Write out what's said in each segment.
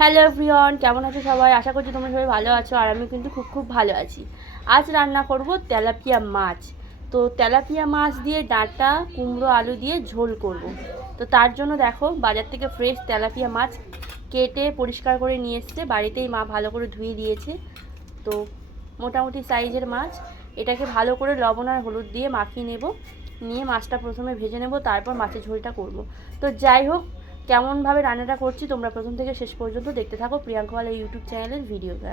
Hello everyone কেমন আছো সবাই? আশা করছি তোমরা সবাই ভালো আছো আর আমি কিন্তু খুব খুব ভালো আছি। আজ রান্না করব তেলাপিয়া মাছ। তো তেলাপিয়া মাছ দিয়ে ডাঁটা, কুমড়ো, আলু দিয়ে ঝোল করব। তো তার জন্য দেখো, বাজার থেকে ফ্রেশ তেলাপিয়া মাছ কেটে পরিষ্কার করে নিয়ে এসছে। বাড়িতেই মা ভালো করে ধুয়ে দিয়েছে। তো মোটামুটি সাইজের মাছ। এটাকে ভালো করে লবণ আর হলুদ দিয়ে মাখিয়ে নেব। নিয়ে মাছটা প্রথমে ভেজে নেব, তারপর মাছের ঝোলটা করব। তো যাই হোক কেমনভাবে রান্নাটা করছি তোমরা প্রথম থেকে শেষ পর্যন্ত দেখতে থাকো প্রিয়াঙ্কওয়ালা ইউটিউব চ্যানেলের ভিডিওটা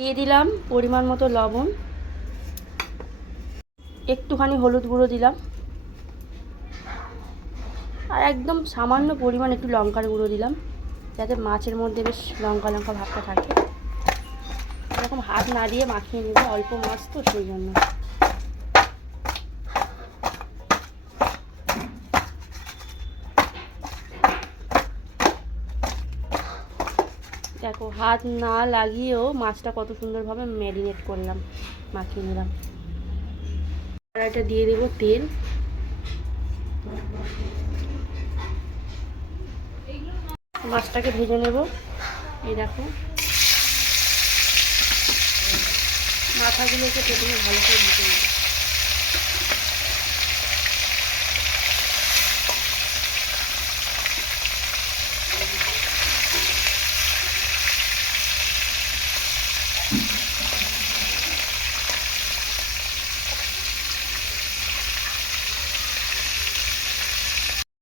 দিয়ে দিলাম পরিমাণ মতো লবণ। একটুখানি হলুদ গুঁড়ো দিলাম। আর একদম সামান্য পরিমাণ একটু লঙ্কার গুঁড়ো দিলাম, যাতে মাছের মধ্যে বেশ লঙ্কা লঙ্কা ভাবটা থাকে। এরকম হাত না দিয়ে মাখিয়ে নেব অল্প মাছ তো সেই জন্য। দেখো, হাত না লাগিয়েও মাছটা কত সুন্দরভাবে ম্যারিনেট করলাম, মাখিয়ে নিলাম। কড়াইটা দিয়ে দেব তেল। মাছটাকে ভেজে নেব। এই দেখো। মাথাগুলোকে প্রথমে ভালো করে ভেজে নেব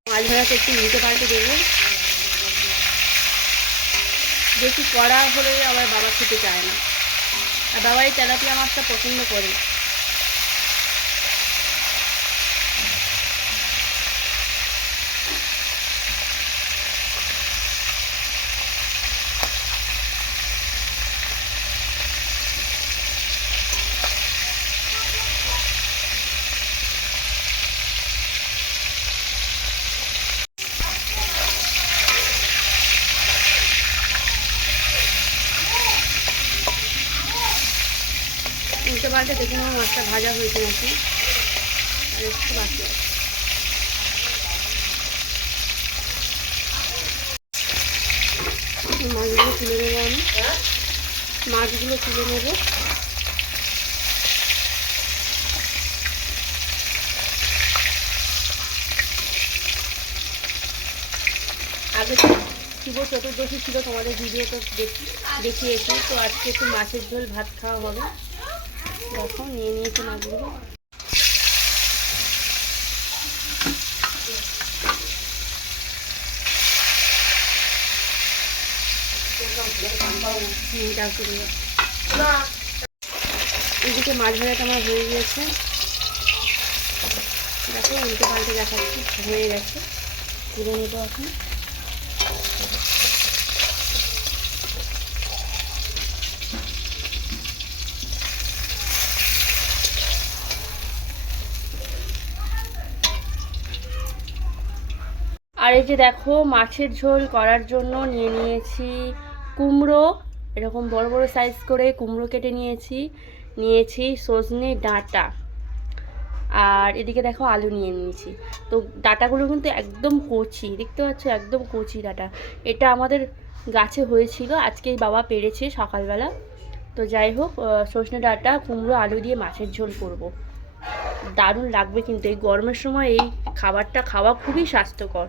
মাছ ভাজাতে একটু নিতে পাল্টে দেখুন বেশি কড়া হলে আমার বাবা খেতে চায় না। আর বাবা এই তেলাপিয়া মাছটা পছন্দ করে উল্টে পাল্টে দেখে নেব মাছটা ভাজা হয়েছে নাকি? আর একটু বাকি আছে। মাছগুলো তুলে নেব আমি। মাছগুলো তুলে নেব। আগে শিব চতুর্দশী ছিল, তোমাদের ভিডিও তো দেখি দেখিয়েছি। তো আজকে একটু মাছের ঝোল ভাত খাওয়া হবে। দেখো, নিয়ে নিয়েছি মাছগুলো। এদিকে মাছ ভাজাটা আমার হয়ে গিয়েছে। দেখো, উল্টে পাল্টে দেখাচ্ছি, হয়ে গেছে। তুলে নেব এখন। আর এই যে দেখো, মাছের ঝোল করার জন্য নিয়ে নিয়েছি কুমড়ো। এরকম বড় বড় সাইজ করে কুমড়ো কেটে নিয়েছি। নিয়েছি সজনে ডাঁটা। আর এদিকে দেখো আলু নিয়ে নিয়েছি। তো ডাঁটাগুলো কিন্তু একদম কচি, দেখতে পাচ্ছ? একদম কচি ডাঁটা। এটা আমাদের গাছে হয়েছিল, আজকেই বাবা পেরেছে সকালবেলা। তো যাই হোক সজনে ডাঁটা, কুমড়ো, আলু দিয়ে মাছের ঝোল করব। দারুণ লাগবে কিন্তু। এই গরমের সময় এই খাবারটা খাওয়া খুবই স্বাস্থ্যকর।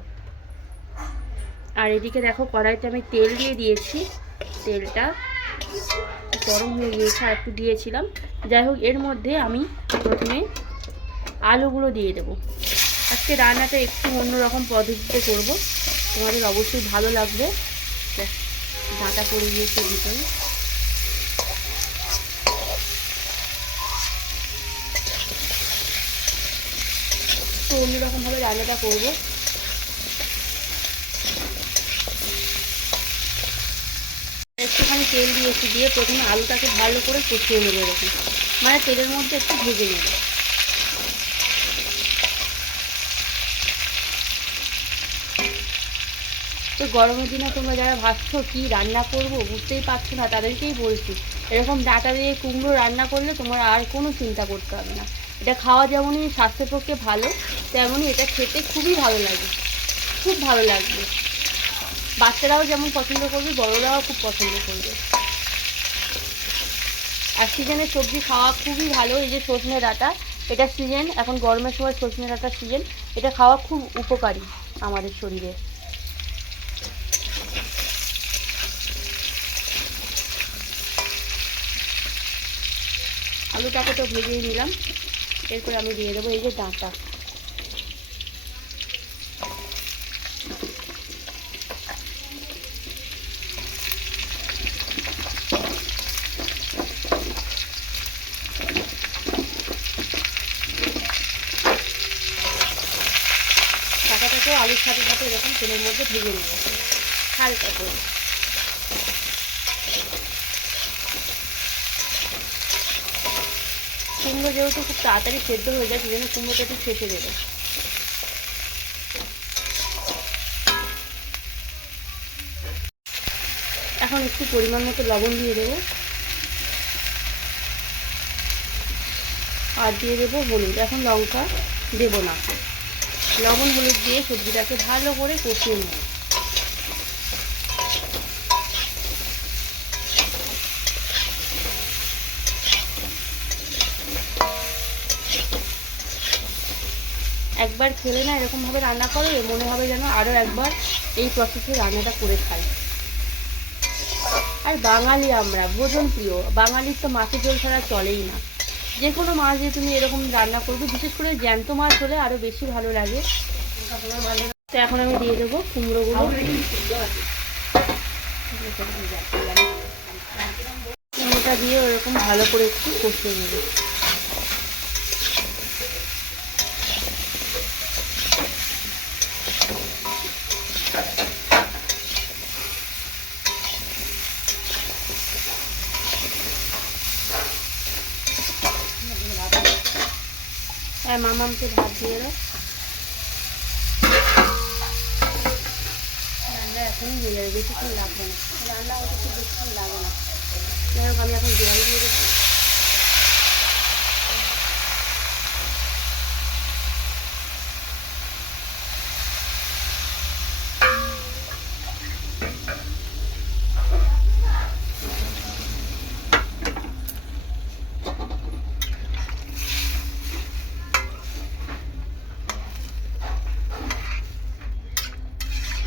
আর এদিকে দেখো কড়াইতে আমি তেল দিয়ে দিয়েছি। তেলটা গরম হয়ে গিয়েছে আর একটু দিয়েছিলাম। যাই হোক, এর মধ্যে আমি প্রথমে আলুগুলো দিয়ে দেবো। আজকে রান্নাটা একটু অন্যরকম পদ্ধতিতে করব। তোমাদের অবশ্যই ভালো লাগবে। ডাঁটা পড়ে গিয়েছে ভিতরে। তো অন্যরকমভাবে রান্নাটা করব। একটুখানি তেল দিয়েছি দিয়ে প্রথমে আলুটাকে ভালো করে কষিয়ে নেব এরকম। মানে তেলের মধ্যে একটু ভেজে নেব। তো গরমের দিনে তোমরা যারা ভাবছ কি রান্না করব বুঝতেই পারছ না, তাদেরকেই বলছি, এরকম ডাটা দিয়ে কুমড়ো রান্না করলে তোমার আর কোনো চিন্তা করতে হবে না। এটা খাওয়া যেমনই স্বাস্থ্যের পক্ষে ভালো, তেমনই এটা খেতে খুবই ভালো লাগে, খুব ভালো লাগবে। বাচ্চারাও যেমন পছন্দ করবে, বড়রাও খুব পছন্দ করবে। আর সিজনের সবজি খাওয়া খুবই ভালো, এই যে সজনে ডাঁটা, এটা সিজন, এখন গরমের সময় সজনে ডাঁটার সিজন, এটা খাওয়া খুব উপকারী আমাদের শরীরে। আলুটাকে তো ভেজেই নিলাম, এরপরে আমি দিয়ে দেবো এই যে ডাঁটা ডাঁটাটাকে আলুর সাথে সাথে এরকম তেলের মধ্যে ভেজে নেব। হালকা করে। কুমড়ো যেহেতু খুব তাড়াতাড়ি সেদ্ধ হয়ে যায়, সেজন্য কুমড়োটা একটু শেষে দেবে। এখন একটু পরিমাণ মতো লবণ দিয়ে দেবো। আর দিয়ে দেবো হলুদ। এখন লঙ্কা দেবো না। লবণ হলুদ দিয়ে সবজিটাকে ভালো করে কষিয়ে নেব। একবার খেলে না এরকমভাবে রান্না করো মনে হবে যেন আরও একবার এই প্রসেসে রান্নাটা করে খাই। আর বাঙালি আমরা, ভোজন প্রিয়, বাঙালির তো মাছের ঝোল ছাড়া চলেই না। যে কোনো মাছ দিয়ে তুমি এরকম রান্না করবে, বিশেষ করে জ্যান্ত মাছ হলে আরও বেশি ভালো লাগে। তো এখন আমি দিয়ে দেবো কুমড়োগুলো কুমড়োটা দিয়ে ওরকম ভালো করে একটু কষিয়ে নেবে। ভাত দিয়ে দাও। রান্না হয়ে যাবে, বেশিক্ষণ লাগবে না। রান্না হতে বেশিক্ষণ লাগে না। যাই আমি এখন জল দিয়ে দেবো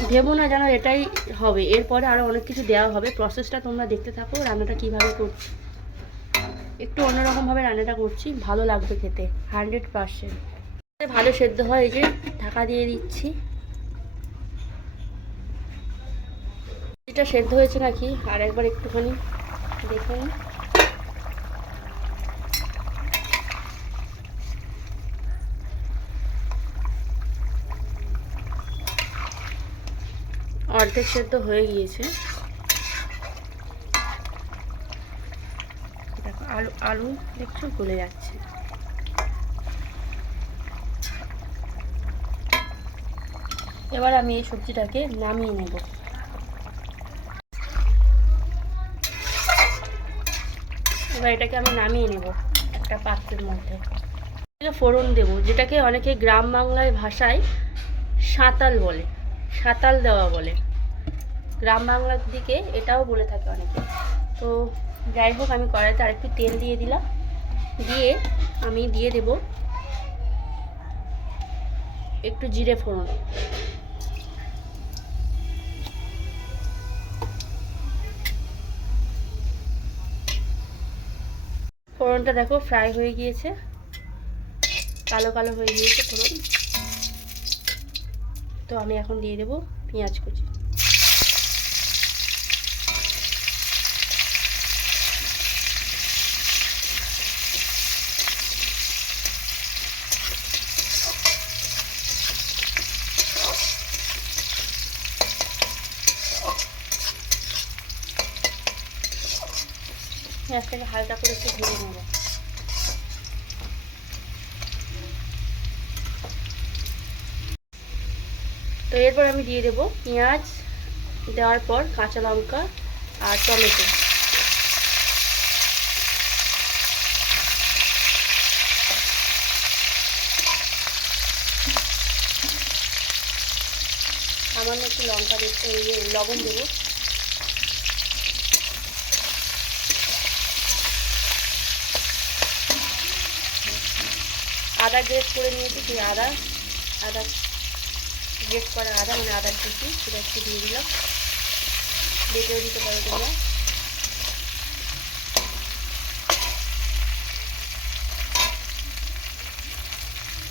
ভেবো না যেন এটাই হবে। এরপরে আরও অনেক কিছু দেওয়া হবে। প্রসেসটা তোমরা দেখতে থাকো, রান্নাটা কীভাবে করছি। একটু অন্যরকমভাবে রান্নাটা করছি, ভালো লাগবে খেতে হান্ড্রেড পারসেন্ট ভালো সেদ্ধ হয় এই যে, ঢাকা দিয়ে দিচ্ছি। এটা সেদ্ধ হয়েছে নাকি? আর একবার একটুখানি দেখে অর্ধেক সেদ্ধ হয়ে গিয়েছে। দেখো, আলু আলু দেখছ গলে যাচ্ছে। এবার আমি এই সবজিটাকে নামিয়ে নেব। এবার এটাকে আমি নামিয়ে নেব একটা পাত্রের মধ্যে। ফোড়ন দেব, যেটাকে অনেকে গ্রাম বাংলায় ভাষায় সাঁতাল বলে, সাঁতাল দেওয়া বলে। গ্রাম বাংলার দিকে এটাও বলে থাকে অনেকে। তো যাই হোক, আমি কড়াইতে আরেকটু তেল দিয়ে দিলাম। দিয়ে আমি দিয়ে দেব একটু জিরে ফোড়ন। ফোড়নটা দেখো ফ্রাই হয়ে গিয়েছে। কালো কালো হয়ে গিয়েছে ফোড়ন। তো আমি এখন দিয়ে দেবো পেঁয়াজ কুচি। পেঁয়াজটাকে হালকা করে একটু ভেজে নেব। তো এরপর আমি দিয়ে দেবো পেঁয়াজ, দেওয়ার পর কাঁচা লঙ্কা আর টমেটো। আমি সামান্য একটু লঙ্কা যে লবণ দেবো। আদা গ্রেট করে নিয়েছি সেই আদা আদা গ্রেট করা আদা মানে আদার কুচি, সেটা একটু দিয়ে দিলাম। বেটেও দিতে পারো তোমরা।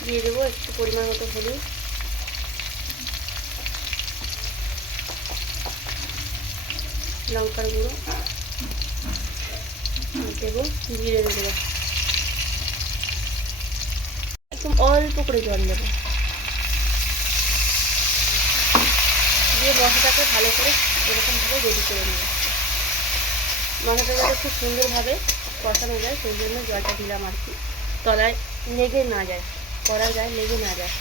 দিয়ে দেবো একটু পরিমাণ মতো হলুদ। লঙ্কার গুঁড়ো। দেবো জিরে দেবো। একদম অল্প করে জল দেবো। দিয়ে মশলাটাকে ভালো করে এরকমভাবে রেডি করে নেব। মশলাটা যাতে খুব সুন্দরভাবে কষানো যায়, সেই জন্য জলটা দিলাম আর কি। তলায় লেগে না যায় করা যায় লেগে না যায়।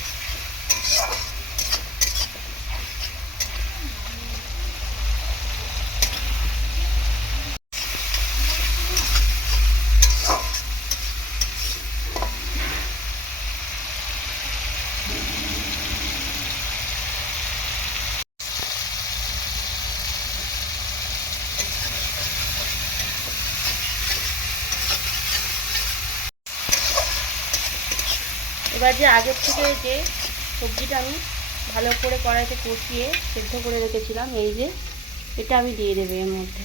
এবার যে আগের থেকে যে সবজিটা আমি ভালো করে কড়াইতে কষিয়ে সেদ্ধ করে রেখেছিলাম, এই যে এটা আমি দিয়ে দেবো এর মধ্যে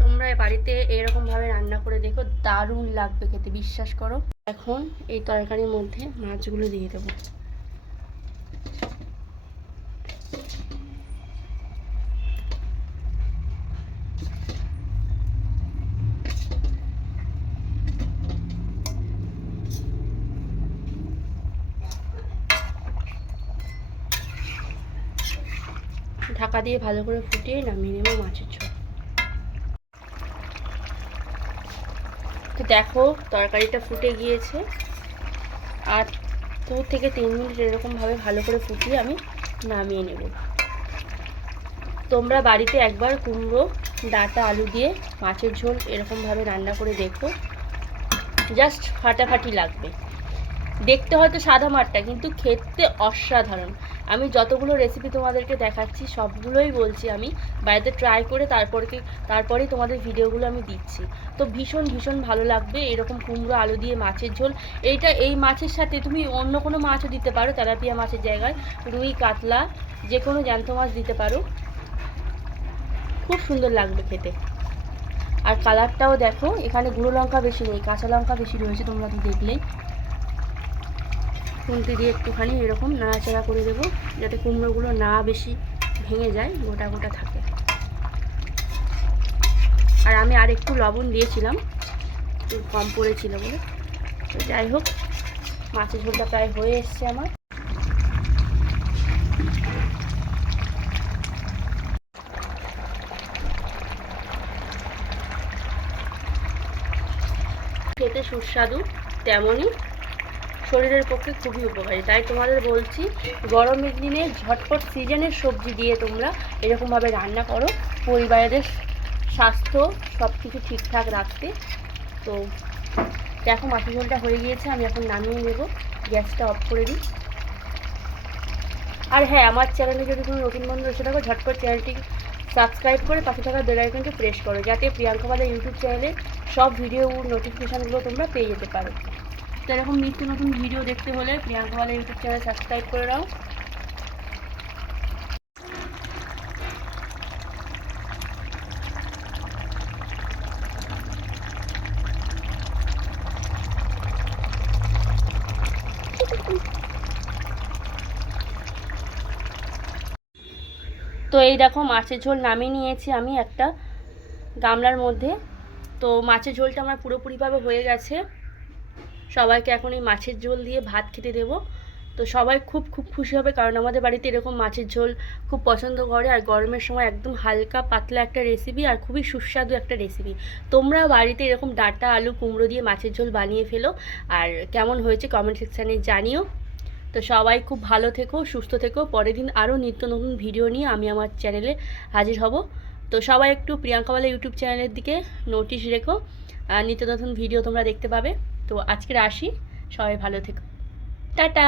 তোমরা বাড়িতে এরকমভাবে রান্না করে দেখো দারুণ লাগবে খেতে, বিশ্বাস করো। এখন এই তরকারির মধ্যে মাছগুলো দিয়ে দেবো। ঢাকা দিয়ে ভালো করে ফুটিয়ে নামিয়ে নেব মাছের তো দেখো, তরকারিটা ফুটে গিয়েছে। আর দু থেকে তিন মিনিট এরকমভাবে ভালো করে ফুটিয়ে আমি নামিয়ে নেব। তোমরা বাড়িতে একবার কুমড়ো, ডাঁটা, আলু দিয়ে মাছের ঝোল এরকমভাবে রান্না করে দেখো। জাস্ট ফাটাফাটি লাগবে। দেখতে হয়তো সাদা মাঠটা, কিন্তু খেতে অসাধারণ। আমি যতগুলো রেসিপি তোমাদেরকে দেখাচ্ছি, সবগুলোই বলছি আমি। বাড়িতে ট্রাই করে তারপরকে তারপরেই তোমাদের ভিডিওগুলো আমি দিচ্ছি। তো ভীষণ ভীষণ ভালো লাগবে এরকম কুমড়ো, আলু দিয়ে মাছের ঝোল। এইটা, এই মাছের সাথে তুমি অন্য কোনো মাছও দিতে পারো, তেলাপিয়া মাছের জায়গায়, রুই, কাতলা যে কোনো জ্যান্ত মাছ দিতে পারো। খুব সুন্দর লাগবে খেতে। আর কালারটাও দেখো, এখানে গুঁড়ো লঙ্কা বেশি নেই, কাঁচা লঙ্কা বেশি রয়েছে তোমরা তো দেখলেই। খুন্তি দিয়ে একটুখানি এরকম নাড়াচাড়া করে দেবো, যাতে কুমড়োগুলো না বেশি ভেঙে যায়, গোটা গোটা থাকে। আর আমি আর একটু লবণ দিয়েছিলাম, একটু কম পড়েছিল বলে। তো যাই হোক, মাছের ঝোলটা প্রায় হয়ে এসছে আমার। খেতে সুস্বাদু, তেমনই শরীরের পক্ষে খুবই উপকারী। তাই তোমাদের বলছি গরমের দিনে ঝটপট সিজনের সবজি দিয়ে তোমরা এরকমভাবে রান্না করো। পরিবারের স্বাস্থ্য সব কিছু ঠিকঠাক রাখতে। তো দেখো, মাটি ঝোলটা হয়ে গিয়েছে, আমি এখন নামিয়ে নেব। গ্যাসটা অফ করে দিই। আর হ্যাঁ আমার চ্যানেলে যদি কোনো নতুন বন্ধু এসে থাকো, ঝটপট চ্যানেলটি সাবস্ক্রাইব করে পাশে থাকা বেল আইকনটি প্রেস করো, যাতে প্রিয়াঙ্কা বালা ইউটিউব চ্যানেলে সব ভিডিও নোটিফিকেশানগুলো তোমরা পেয়ে যেতে পারো। তো এরকম নিত্য নতুন ভিডিও দেখতে হলে প্রিয়াঙ্কা বালা ইউটিউব চ্যানেল সাবস্ক্রাইব করে নাও। তো এই দেখো মাছের ঝোল নামিয়ে নিয়েছি আমি একটা গামলার মধ্যে। তো মাছের ঝোলটা আমার পুরোপুরিভাবে হয়ে গেছে। সবাইকে এখন এই মাছের ঝোল দিয়ে ভাত খেতে দেবো। তো সবাই খুব খুব খুশি হবে কারণ আমাদের বাড়িতে এরকম মাছের ঝোল খুব পছন্দ করে। আর গরমের সময় একদম হালকা পাতলা একটা রেসিপি আর খুবই সুস্বাদু একটা রেসিপি তোমরা বাড়িতে এরকম ডাঁটা, আলু, কুমড়ো দিয়ে মাছের ঝোল বানিয়ে ফেলো। আর কেমন হয়েছে কমেন্ট সেকশানে জানিও। তো সবাই খুব ভালো থেকো, সুস্থ থেকো। পরের দিন আরও নিত্য নতুন ভিডিও নিয়ে আমি আমার চ্যানেলে হাজির হব। তো সবাই একটু প্রিয়াঙ্কাওয়ালা ইউটিউব চ্যানেলের দিকে নোটিশ রেখো। আর নিত্য নতুন ভিডিও তোমরা দেখতে পাবে। তো আজকের আসি। সবাই ভালো থেকো। টাটা!